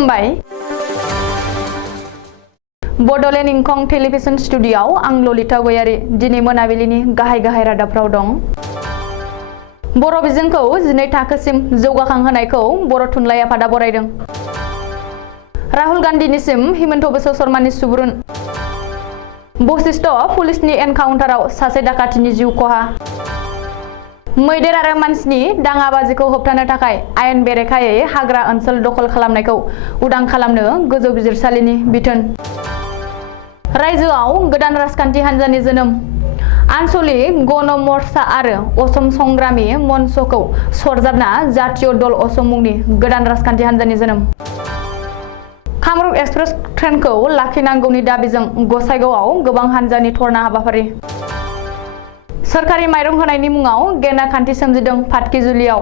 खुलुमबाय बड'लेण्ड इंखं टेलिभिजन स्टुडिय'आव आं ललिता गयारी दिनै मोनाबिलिनि गाहाय रादाबफ्राव दं। बर' बिजोंखौ 12 थाखोसिम जौगाखांहोनायखौ बर' थुनलाइ आफादा बरायदों। राहुल गान्धीनिसिम हिमन्त बिश्व शर्मानि सुबुरुन। बशिष्ठ पुलिसनि एनकाउन्टाराव सासे डाकातिनि जिउ खहा। मैदेर आरो मानसिनि दाङाबाजिखौ होबथानो थाखाय आयेन बेरेखायै हाग्रा ओनसोल दखल खालामनायखौ उदां खालामनो गोजौ बिजिरसालिनि बिथोन। रायजोआव गोदान राजखान्थि हान्जानि जोनोम। आन्चलिक गण मोर्चा आरो असम संग्रामि मन्चखौ सरजाबना जातीय दल असम मुंनि गोदान राजखान्थि हान्जानि जोनोम। कामरुप एक्सप्रेस ट्रेनखौ लाखिनांगौनि दाबिजों गसाइगावआव गोबां हान्जानि धरना हाबाफारि। सोरखारि माइरं होनायनि मुङाव गेना खान्थि सोमजिदों फाटकिजुलियाव।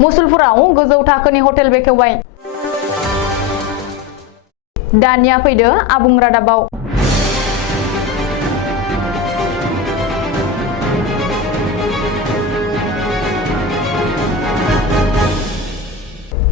मुसलपुराव गोजौ थाखोनि हटेल बेखेवबाय। दानिया फैदो आबुं रादाबाव।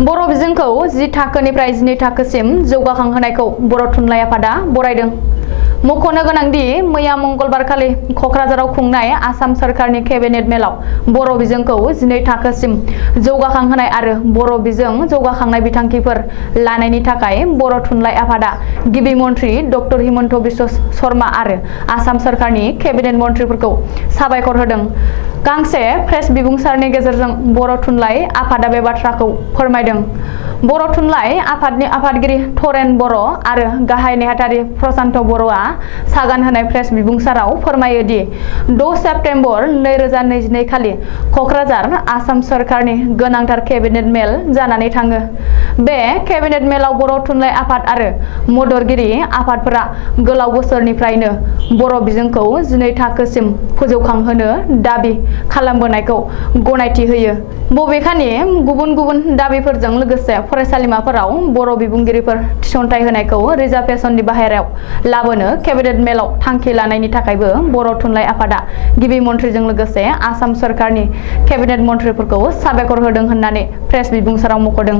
बर' बिजोंखौ 10 थाखोनिफ्राय 12 थाखोसिम जौगाखांहोनायखौ बर' थुनलाइ आफादा बरायदों। मख'नो गोनांदि मैया मंगलबारखालि क'क्राझाराव खुंनाय आसाम सोरखारनि केबिनेट मेलाव बर' बिजोंखौ 12 थाखोसिम जौगाखांहोनाय आरो बर' बिजों जौगाखांनाय बिथांखिफोर लानायनि थाखाय बर' थुनलाइ आफादा गिबि मन्थ्रि डक्टर हिमन्त बिश्व शर्मा आरो आसाम सोरखारनि केबिनेट मन्थ्रिफोरखौ साबायखर होदों। गांसे प्रेस बिबुंसारनि गेजेरजों बर' थुनलाइ आफादा बे बाथ्राखौ फोरमायदों। बर' थुनलाइ आफादनि आफादगिरि थरेन बर' आरो गाहाय नेहाथारि प्रशान्त बर'आ सागान होनाय प्रेस बिबुंसाराव फोरमायो दि 6 सेप्तेम्बर 2022 खालि क'क्राझार आसाम सोरखारनि गोनांथार केबिनेट मेल जानानै थाङो। बे केबिनेट मेलाव बर' थुनलाइ आफाद आरो मददगिरि आफादफोरा गोलाव बोसोरनिफ्रायनो बर' बिजोंखौ 12 थाखोसिम फोजौखांहोनो दाबि खालामबोनायखौ गनायथि होयो। बबेखानि गुबुन गुबुन दाबिफोरजों लोगोसे फरायसालिमाफोराव बर' बिबुंगिरिफोर थिसनथाइ होनायखौ रिजार्भेशननि बाहेरायाव लाबोनो केबिनेट मेलाव थांखि लानायनि थाखायबो बर' थुनलाइ आफादा गिबि मन्थ्रिजों लोगोसे आसाम सोरखारनि केबिनेट मन्थ्रिफोरखौ साबायखर होदों होननानै प्रेस बिबुंसाराव मख'दों।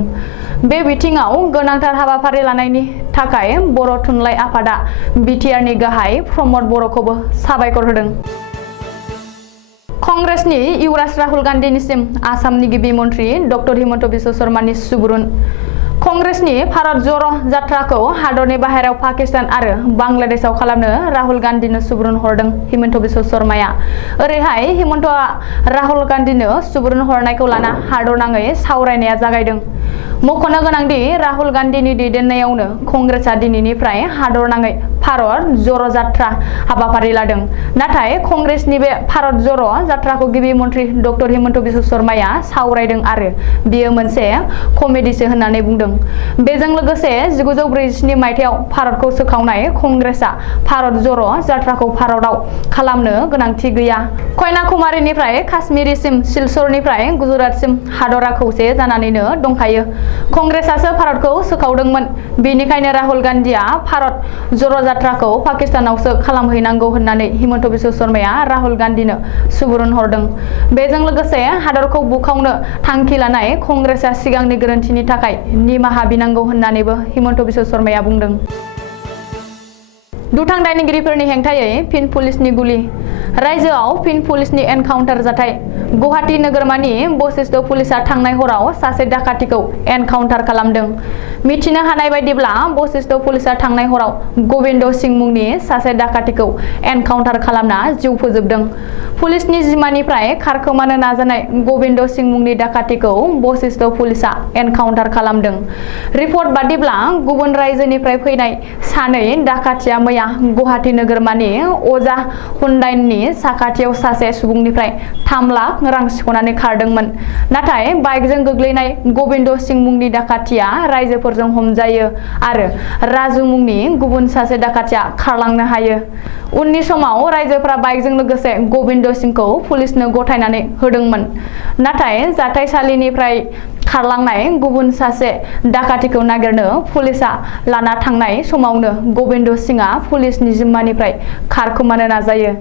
बे बिथिङाव गोनांथार हाबाफारि लानायनि थाखाय बर' थुनलाइ आफादा बिटिआरनि गाहाय प्रमद बर'खौबो साबायखर होदों। कंग्रेसनि युवराज राहुल गान्धीनिसिम आसामनि गिबि मन्थ्रि डक्टर हिमन्त बिश्व शर्मानि सुबुरुन। कंग्रेसनि भारत ज'र जात्राखौ हादरनि बाहेरायाव पाकिस्तान आरो बांलादेशआव खालामनो राहुल गान्धीनो सुबुरुन हरदों हिमन्त बिश्व शर्माया। ओरैहाय हिमन्तआ राहुल गान्धीनो सुबुरुन हरनायखौ लाना हादरनाङै सावरायनाया जागायदों। मख'नो गोनांदि राहुल गान्धीनि दैदेननायावनो कंग्रेसआ दिनैनिफ्राय हादरनाङै भारत ज'र जात्रा हाबाफारि लादों। नाथाय कंग्रेसनि बे भारत ज'र जात्राखौ गिबि मन्थ्रि डक्टर हिमन्त बिश्व शर्माया सावरायदों आरो बियो मोनसे कमेडिसो होननानै बुंदों। बेजों लोगोसे 1947 मायथाइयाव भारतखौ सोखावनाय कंग्रेसआ भारत ज'र जात्राखौ भारतआव खालामनो गोनांथि गैया। कन्याकुमारीनिफ्राय काश्मीरसिम सिलचरनिफ्राय गुजरातसिम हादरा खौसे जानानैनो दंखायो। कंग्रेसआसो भारतखौ सोखावदोंमोन। बेनिखायनो राहुल गान्धीआ भारत ज'र जात्राखौ पाकिस्तानावसो खालामहैनांगौ होननानै हिमन्त बिश्व शर्माया राहुल गान्धीनो सुबुरुन हरदों। बेजों लोगोसे हादरखौ बुखावनो थांखि लानाय कंग्रेसआ सिगांनि गोरोन्थिनि थाखाय निमाहा बिनांगौ होननानैबो हिमन्त बिश्व शर्माया बुंदों। दुथां दायनिगिरिफोरनि हेंथायै फिन पुलिसनि गुलि। रायजोआव फिन पुलिसनि एनकाउन्टार जाथाय। गुवाहाटी नोगोरमानि बशिष्ठ पुलिसआ थांनाय हराव सासे डाकातिखौ एनकाउन्टार खालामदों। मिथिनो हानाय बायदिब्ला बशिष्ठ पुलिसआ थांनाय हराव गबिन्द सिंह मुंनि सासे डाकातिखौ एनकाउन्टार खालामना जिउ फोजोबदों। पुलिसनि जिमानिफ्राय खारखोमानो नाजानाय गबिन्द सिंह मुंनि डाकातिखौ बशिष्ठ पुलिसआ एनकाउन्टार खालामदों। रिपर्ट बादिब्ला गुबुन रायजोनिफ्राय फैनाय सानै डाकातिया मैया गुवाहाटी नोगोरमानि अजा हुन्डाइनि साखाथियाव सासे सुबुंनिफ्राय 3 लाख रां सिख'नानै खारदोंमोन। नाथाय बाइकजों गोग्लैनाय गबिन्द सिंह मुंनि डाकातिया रायजोफोरजों हमजायो आरो राजु मुंनि गुबुन सासे डाकातिया खारलांनो हायो। उननि समाव रायजोफोरा बाइकजों लोगोसे गबिन्द सिंहखौ पुलिसनो गथायनानै होदोंमोन। नाथाय जाथायसालिनिफ्राय खारलांनाय गुबुन सासे डाकातिखौ नागिरनो पुलिसआ लाना थांनाय समावनो गबिन्द सिंहआ पुलिसनि जिम्मानिफ्राय खारखोमानो नाजायो।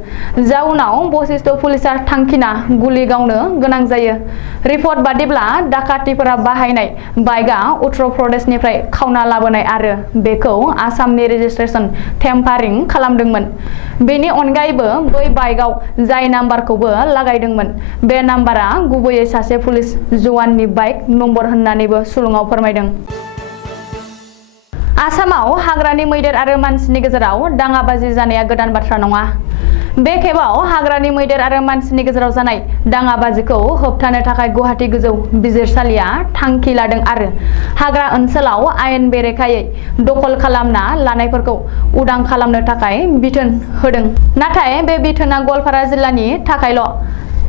जाउनाव बशिष्ठ पुलिसआ थांखिना गुलि गावनो गोनां जायो। रिपर्ट बादिब्ला डाकातिफोरा बाहायनाय बाइकआ उत्तर प्रदेशनिफ्राय खावना लाबोनाय आरो बेखौ आसामनि रेजिस्ट्रेशन टेम्पारिं खालामदोंमोन। बेनि अनगायैबो बै बाइकआव जाय नाम्बारखौबो लागायदोंमोन बे नाम्बारा गुबैयै सासे पुलिस जवाननि बाइक नम्बर होननानैबो सुलुङाव फोरमायदों। आसामाव हाग्रानि मैदेर आरो मानसिनि गेजेराव दाङाबाजि जानाया गोदान बाथ्रा नङा। बे खेबाव हाग्रानि मैदेर आरो मानसिनि गेजेराव जानाय दाङाबाजिखौ होबथानो थाखाय गुवाहाटी गोजौ बिजिरसालिया थांखि लादों आरो हाग्रा ओनसोलाव आयेन बेरेखायै दखल खालामना लानायफोरखौ उदां खालामनो थाखाय बिथोन होदों। नाथाय बे बिथोना गवालपारा जिल्लानि थाखायल'।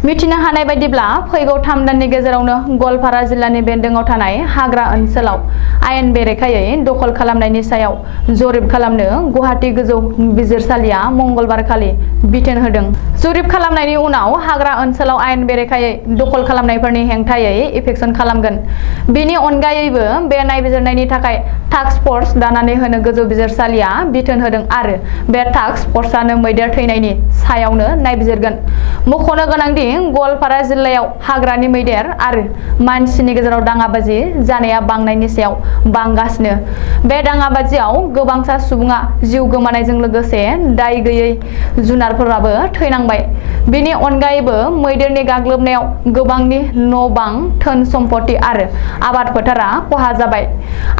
मिथिनो हानाय बायदिब्ला फैगौ 3 दाननि गेजेरावनो गवालपारा जिल्लानि बेन्दोङाव थानाय हाग्रा ओनसोलाव आयेन बेरेखायै दखल खालामनायनि सायाव जरिब खालामनो गुवाहाटी गोजौ बिजिरसालिया मंगलबारखालि बिथोन होदों। जरिब खालामनायनि उनाव हाग्रा ओनसोलाव आयेन बेरेखायै दखल खालामनायफोरनि हेंथायै इफेक्सन खालामगोन। बेनि अनगायैबो बे नायबिजिरनायनि थाखाय टास्क फर्स दानानै होनो गोजौ बिजिरसालिया बिथोन होदों आरो बे टास्क फर्सआनो मैदेर थैनायनि सायावनो नायबिजिरगोन। मख'नो गोनांदि गवालपारा जिल्लायाव हाग्रानि मैदेर आरो मानसिनि गेजेराव दाङाबाजि जानाया बांनायनि सायाव बांगासिनो। बे दाङाबाजियाव गोबांसा सुबुङा जिउ गोमानायजों लोगोसे दाय गैयै जुनारफोराबो थैनांबाय। बेनि अनगायैबो मैदेरनि गाग्लोबनायाव गोबांनि न'-बां, धोन सम्पति आरो आबाद फोथारा खहा जाबाय।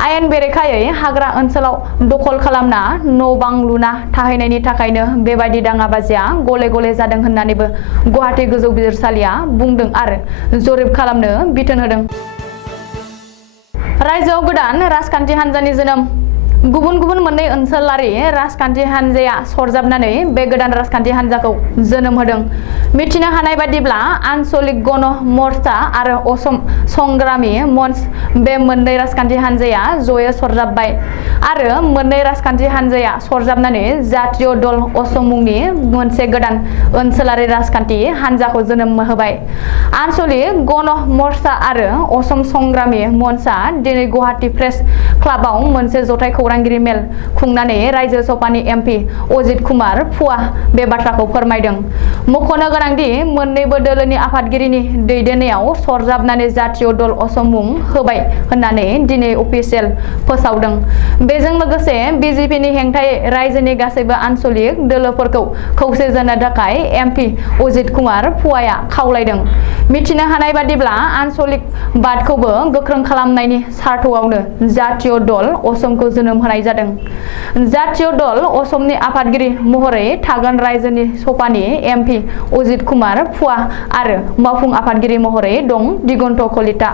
आयेन बेरेखायै हाग्रा ओनसोलाव दखल खालामना न'-बां लुना थाहैनायनि थाखायनो बेबायदि दाङाबाजिया गले-गले जादों होननानैबो गुवाहाटी गोजौ बिजिरसालिया बुंदों आरो जरिब खालामनो बिथोन होदों। रायजोआव गोदान राजखान्थि हान्जानि जोनोम। गुबुन गुबुन मोननै ओनसोलारि राजखान्थि हान्जाया सरजाबनानै बे गोदान राजखान्थि हान्जाखौ जोनोम होदों। मिथिनो हानाय बायदिब्ला आन्चलिक गण मोर्चा आरो असम संग्रामि मंच बे मोननै राजखान्थि हान्जाया जयै सरजाबबाय आरो मोननै राजखान्थि हान्जाया सरजाबनानै जातीय दल असम मुंनि मोनसे गोदान ओनसोलारि राजखान्थि हान्जाखौ जोनोम होबाय। आन्चलिक गण मोर्चा आरो असम संग्रामि मंचआ दिनै गुवाहाटी प्रेस क्लाबाव मोनसे जथाय खौरांगिरि मेल खुंनानै रायजो सभानि एमपि अजित कुमार फुवा बे बाथ्राखौ फोरमायदों। मख'नो गोनांदि मोन्नैबो दोलोनि आफादगिरिनि दैदेननायाव सरजाबनानै जातीय दल असम मुं होबाय होननानै दिनै अफिसियेल फोसावदों। बेजों लोगोसे बिजेपिनि हेंथायै रायजोनि गासैबो आन्चलिक दोलोफोरखौ खौसे जानो थाखाय एमपि अजित कुमार फुवाया खावलायदों। मिथिनो हानाय बादिब्ला आन्चलिक बादखौबो गोख्रों खालामनायनि सार्थआवनो जातीय दल असमखौ जोनोम होनाय जादों। जातीय दल असमनि आफादगिरि महरै थागोन रायजोनि सभानि एमपि अजित कुमार फुवा आरो मावफुं आफादगिरि महरै दं दिगन्त कलिता।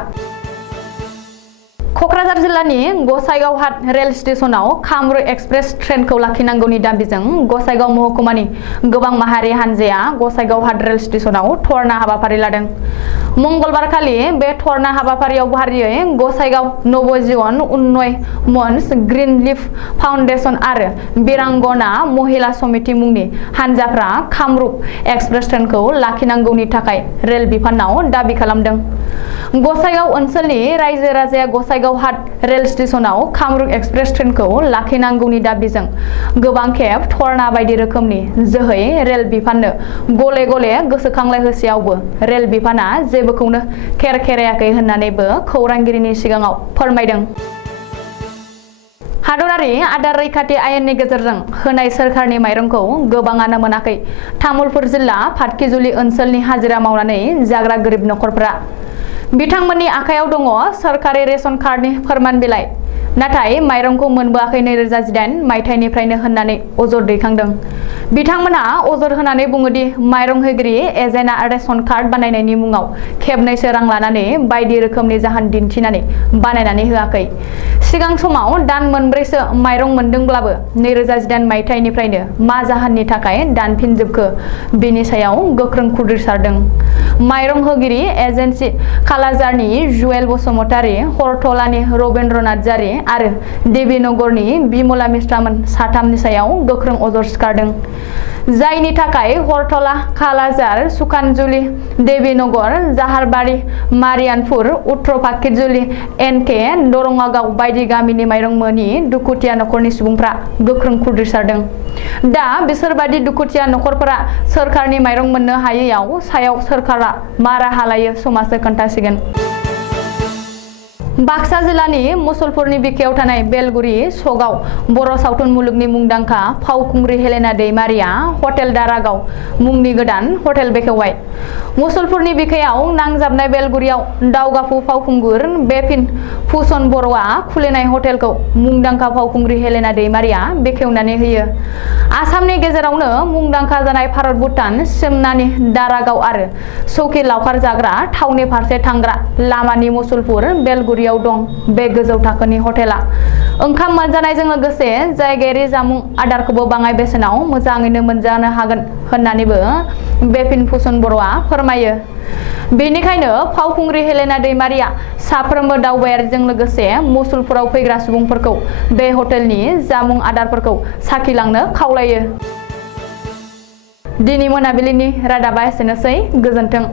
कक्राझार जिल्लानि गसाइगावहाट रेल स्टेशनाव कामरुप एक्सप्रेस ट्रेनखौ लाखिनांगौनि दाबिजों गसाइगाव महकुमानि गोबां माहारि हान्जाया गसाइगावहाट रेल स्टेशनाव धरना हाबाफारि लादों। मंगलबारखालि बे धरना हाबाफारियाव फारियै गसाइगाव नवजीवन उन्नय मंच, ग्रीन लिफ फाउन्डेसन आरो बिरांगना महिला समिति मुंनि हान्जाफ्रा कामरुप एक्सप्रेस ट्रेनखौ लाखिनांगौनि थाखाय रेल बिफानाव दाबि खालामदों। गसाइगाव ओनसोलनि रायजो राजाया गसाइगावहाट रेल स्टेशनाव कामरुप एक्सप्रेस ट्रेनखौ लाखिनांगौनि दाबिजों गोबां खेब धरना बायदि रोखोमनि जोहै रेल बिफाननो गले गले गोसोखांलाय होसेयावबो रेल बिफाना जेबोखौनो खेरखेरायाखै होननानैबो खौरांगिरिनि सिगाङाव फोरमायदों। हादरारि आदार रैखाथि आयेननि गेजेरजों होनाय सोरखारनि माइरंखौ गोबाङानो मोनाखै। तामुलपुर जिल्ला फाटखिजुलि ओनसोलनि हाजिरा मावनानै जाग्रा गोरिब नखरफोरा। बिथांमोननि आखायाव दङ सरकारि रेशन कार्डनि फोरमान बिलाइ, नाथाय माइरंखौ मोनबोआखै 2018 मायथाइनिफ्रायनो होननानै अजद दैखांदों। बिथांमोना अजद होनानै बुङोदि माइरं होगिरि एजेन्टआ रेशन कार्ड बानायनायनि मुङाव खेबनैसो रां लानानै बायदि रोखोमनि जाहोन दिन्थिनानै बानायनानै होआखै। सिगां समाव दान मोनब्रैसो माइरं मोनदोंब्लाबो 2018 मायथाइनिफ्रायनो मा जाहोननि थाखाय दानफिनजोबखो बेनि सायाव गोख्रों खुद्रिसारदों। माइरं होगिरि एजेन्सि कालाजारनि जुवेल बसुमतारी, हरथलानि रबीन्द्र नार्जारी आरो देबीनगरनि बिमला मिश्रामोन साथामनि सायाव गोख्रों अजद सिखारदों। जायनि थाखाय हरतला, खालाजार, सुखानजुलि, देवीनगर, जाहारबारि, मारियानपुर, उत्तर पाकिटजुलि, एनके, दरंगागाव बायदि गामिनि माइरं मोनि दुखुथिया नखरनि सुबुंफ्रा गोख्रों खुद्रिसारदों। दा बिसोरबादि दुखुथिया नखरफोरा सोरखारनि माइरं मोननो हायैयाव सायाव सोरखारा मा राहा लायो समाजो खोन्थासिगोन। बाक्सा जिल्लानि मुसलपुरनि बिखायाव थानाय बेलगुरि सकआव बर' सावथुन मुलुगनि मुंदांखा फावखुंग्रि हेलेना दैमारिया हटेल दारागाव मुंनि गोदान हटेल बेखेवबाय। मुसलपुरनि बिखायाव नांजाबनाय बेलगुरियाव दावगाफु फावखुंगुर बेपिन भुषण बर'आ खुलिनाय हटेलखौ मुंदांखा फावखुंग्रि हेलेना दैमारिया बेखेवनानै होयो। आसामनि गेजेरावनो मुंदांखा जानाय भारत भुटान सिमनानि दारागाव आरो सौखि लावखार जाग्रा थावनि फारसे थांग्रा लामानि मुसलपुर बेलगुरियाव दं बे गोजौ थाखोनि हटेला। ओंखाम मोनजानायजों लोगोसे जायगायारि जामुं आदारखौबो बाङाय बेसेनाव मोजाङैनो मोनजानो हागोन होननानैबो बेपिन भुषण बर'आ फोरमायो। बेनिखायनो फावखुंग्रि हेलेना दैमारिया साफ्रोमबो दावबायारिजों लोगोसे मुसलपुराव फैग्रा सुबुंफोरखौ बे हटेलनि जामुं आदारफोरखौ साखिलांनो खावलायो। दिनै मोनाबिलिनि रादाबा एसेनोसै, गोजोन्थों।